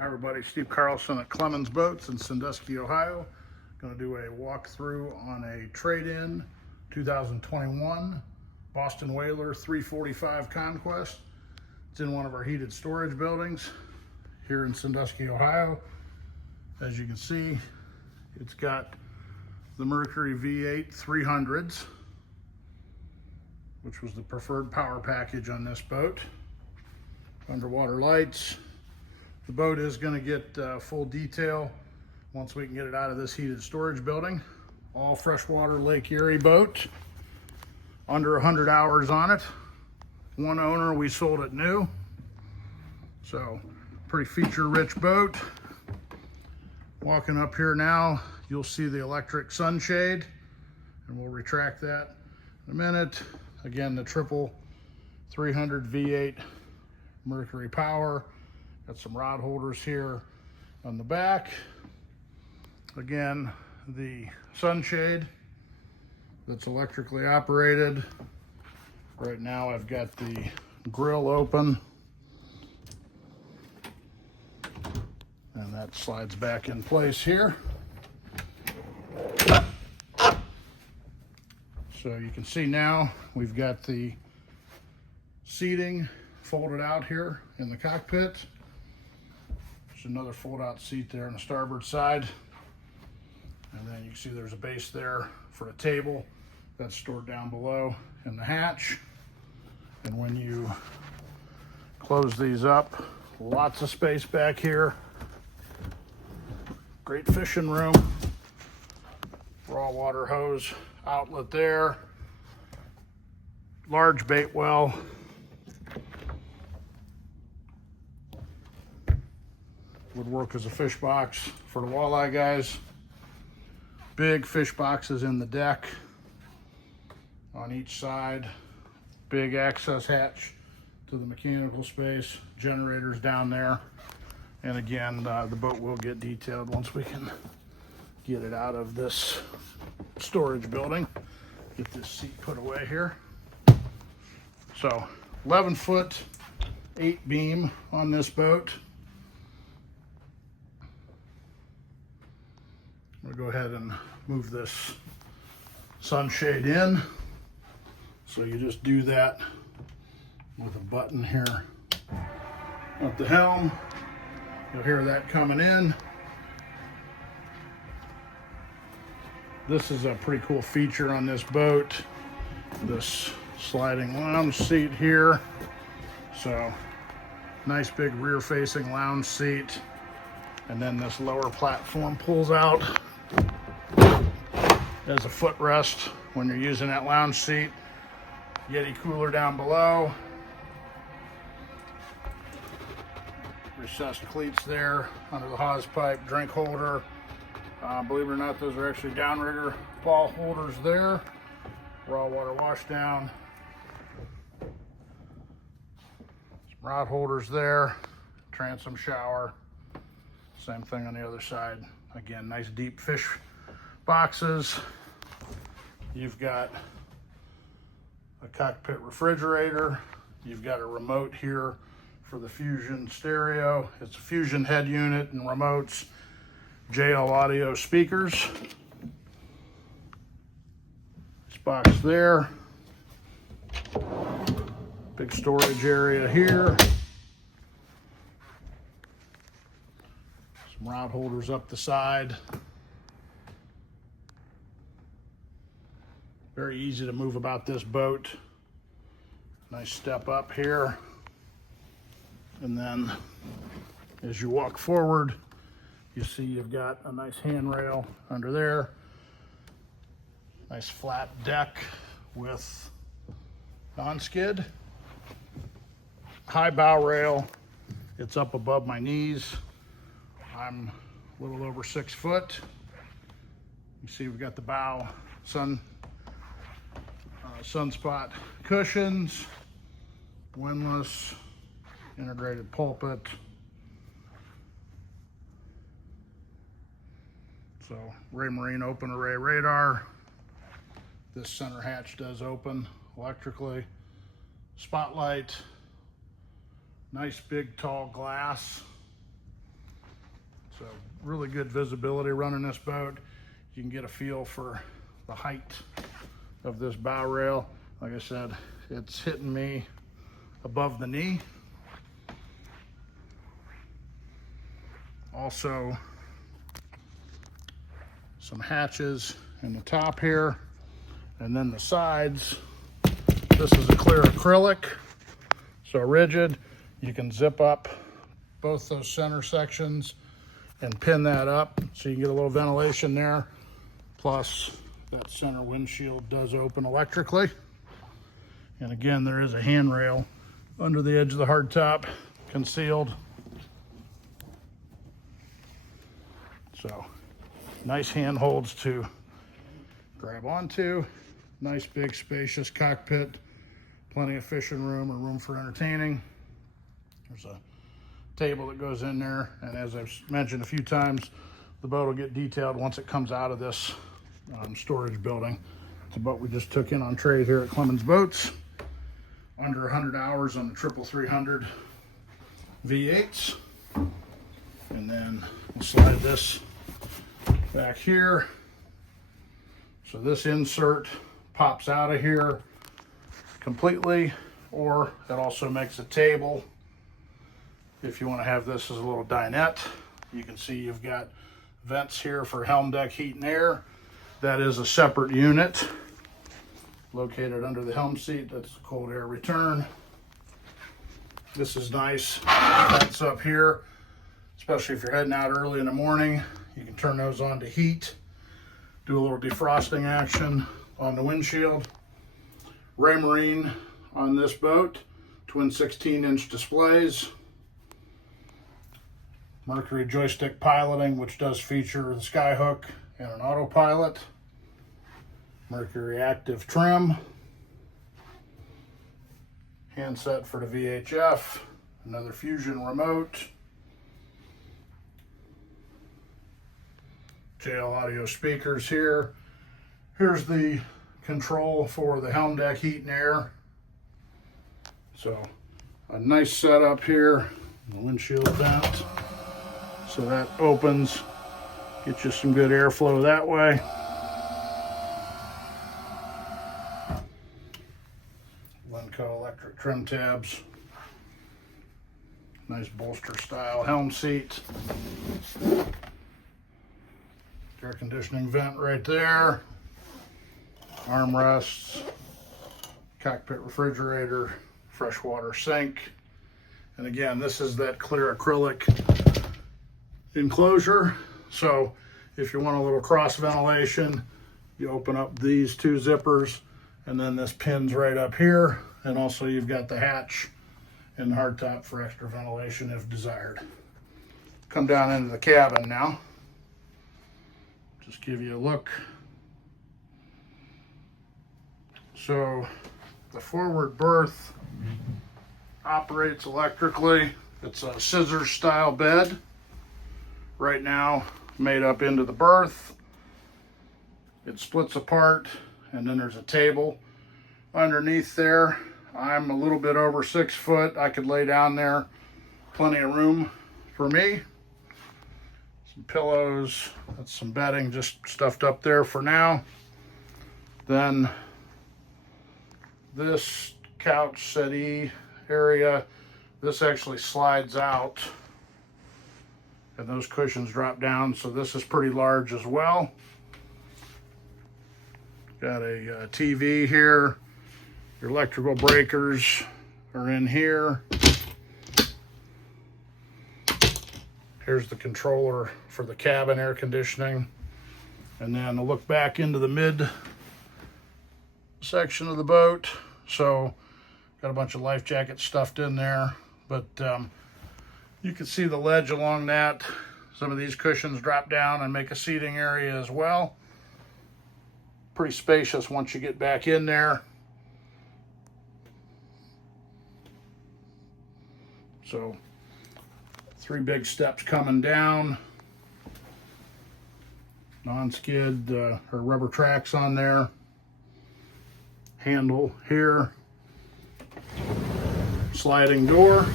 Hi everybody, Steve Carlson at Clemons Boats in Sandusky, Ohio. Going to do a walkthrough on a trade-in 2021 Boston Whaler 345 Conquest. It's in one of our heated storage buildings here in Sandusky, Ohio. As you can see, it's got the Mercury V8 300s, which was the preferred power package on this boat. Underwater lights. The boat is going to get full detail once we can get it out of this heated storage building. All freshwater Lake Erie boat, under 100 hours on it. One owner, we sold it new. So, pretty feature-rich boat. Walking up here now, you'll see the electric sunshade, and we'll retract that in a minute. Again, the triple 300 V8 Mercury power. Got some rod holders here on the back. Again, the sunshade that's electrically operated. Right now I've got the grill open, and that slides back in place here. So you can see now we've got the seating folded out here in the cockpit. There's another fold-out seat there on the starboard side. And then you can see there's a base there for a table that's stored down below in the hatch. And when you close these up, lots of space back here. Great fishing room. Raw water hose outlet there. Large bait well. Would work as a fish box for the walleye guys. Big fish boxes in the deck on each side. Big access hatch to the mechanical space. Generators down there. And again, the boat will get detailed once we can get it out of this storage building. Get this seat put away here. So 11-foot 8 beam on this boat. I'm going to go ahead and move this sunshade in. So you just do that with a button here at the helm. You'll hear that coming in. This is a pretty cool feature on this boat. This sliding lounge seat here. So nice big rear facing lounge seat. And then this lower platform pulls out as a footrest when you're using that lounge seat. Yeti cooler down below. Recessed cleats there under the hose pipe, drink holder. Believe it or not, those are actually downrigger ball holders there. Raw water wash down. Some rod holders there. Transom shower. Same thing on the other side. Again, nice deep fish boxes. You've got a cockpit refrigerator. You've got a remote here for the Fusion stereo. It's a Fusion head unit and remotes. JL audio speakers. This box there. Big storage area here. Some rod holders up the side. Very easy to move about this boat. Nice step up here. And then as you walk forward, you see you've got a nice handrail under there. Nice flat deck with non-skid. High bow rail. It's up above my knees. I'm a little over 6 foot. You see we've got the bow sunspot cushions, windlass, integrated pulpit. So Raymarine open array radar. This center hatch does open electrically. Spotlight, nice big tall glass. So really good visibility running this boat. You can get a feel for the height of this bow rail. Like I said, it's hitting me above the knee. Also, some hatches in the top here, and then the sides. This is a clear acrylic, so rigid. You can zip up both those center sections and pin that up so you can get a little ventilation there. Plus, that center windshield does open electrically. And again, there is a handrail under the edge of the hardtop, concealed. So, nice handholds to grab onto. Nice big spacious cockpit. Plenty of fishing room or room for entertaining. There's a table that goes in there, and as I've mentioned a few times, the boat will get detailed once it comes out of this storage building. It's a boat we just took in on trade here at Clemons Boats. Under 100 hours on the 300 V8s. And then we'll slide this back here. So this insert pops out of here completely, or it also makes a table if you want to have this as a little dinette. You can see you've got vents here for helm deck heat and air. That is a separate unit located under the helm seat. That's the cold air return. This is nice. Vents up here, especially if you're heading out early in the morning. You can turn those on to heat. Do a little defrosting action on the windshield. Raymarine on this boat. Twin 16-inch displays. Mercury joystick piloting, which does feature the skyhook and an autopilot. Mercury active trim. Handset for the VHF. Another Fusion remote. JL audio speakers here. Here's the control for the helm deck heat and air. So a nice setup here. The windshield vent. So that opens, get you some good airflow that way. Lenco electric trim tabs. Nice bolster style helm seat. Air conditioning vent right there. Armrests. Cockpit refrigerator. Freshwater sink. And again, this is that clear acrylic enclosure. So if you want a little cross ventilation, you open up these two zippers, and then this pins right up here. And also you've got the hatch and the hardtop for extra ventilation if desired. Come down into the cabin now. Just give you a look. So the forward berth operates electrically. It's a scissors style bed. Right now made up into the berth. It splits apart, and then there's a table underneath there. I'm a little bit over 6 foot. I could lay down there. Plenty of room for me. Some pillows, that's some bedding just stuffed up there for now. Then this couch settee area, this actually slides out and those cushions drop down, so this is pretty large as well. Got a TV here. Your electrical breakers are in here. Here's the controller for the cabin air conditioning. And then a look back into the mid section of the boat. So got a bunch of life jackets stuffed in there, but you can see the ledge along that. Some of these cushions drop down and make a seating area as well. Pretty spacious once you get back in there. So 3 big steps coming down. Non-skid or rubber tracks on there. Handle here. Sliding door.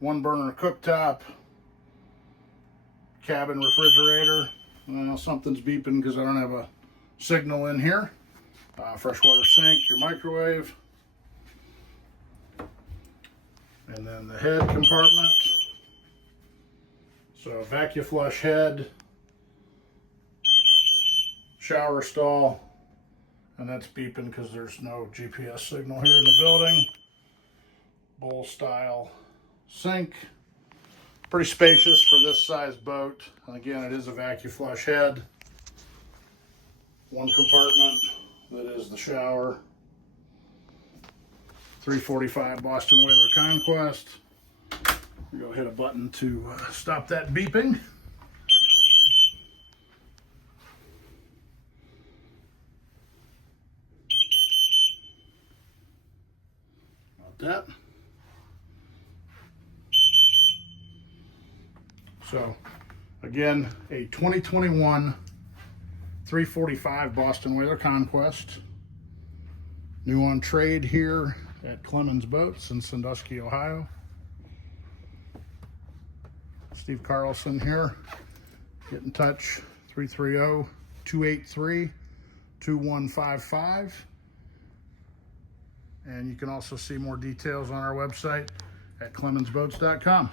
1 burner cooktop, cabin refrigerator. Well, something's beeping because I don't have a signal in here. Freshwater sink, your microwave. And then the head compartment. So vacuum flush head, shower stall, and that's beeping because there's no GPS signal here in the building. Bowl style sink. Pretty spacious for this size boat. And again, it is a vacuum flush head. 1 compartment, that is the shower. 345 Boston Whaler Conquest. Go hit a button to stop that beeping. About that. So again, a 2021 345 Boston Whaler Conquest. New on trade here at Clemons Boats in Sandusky, Ohio. Steve Carlson here. Get in touch, 330-283-2155. And you can also see more details on our website at clemonsboats.com.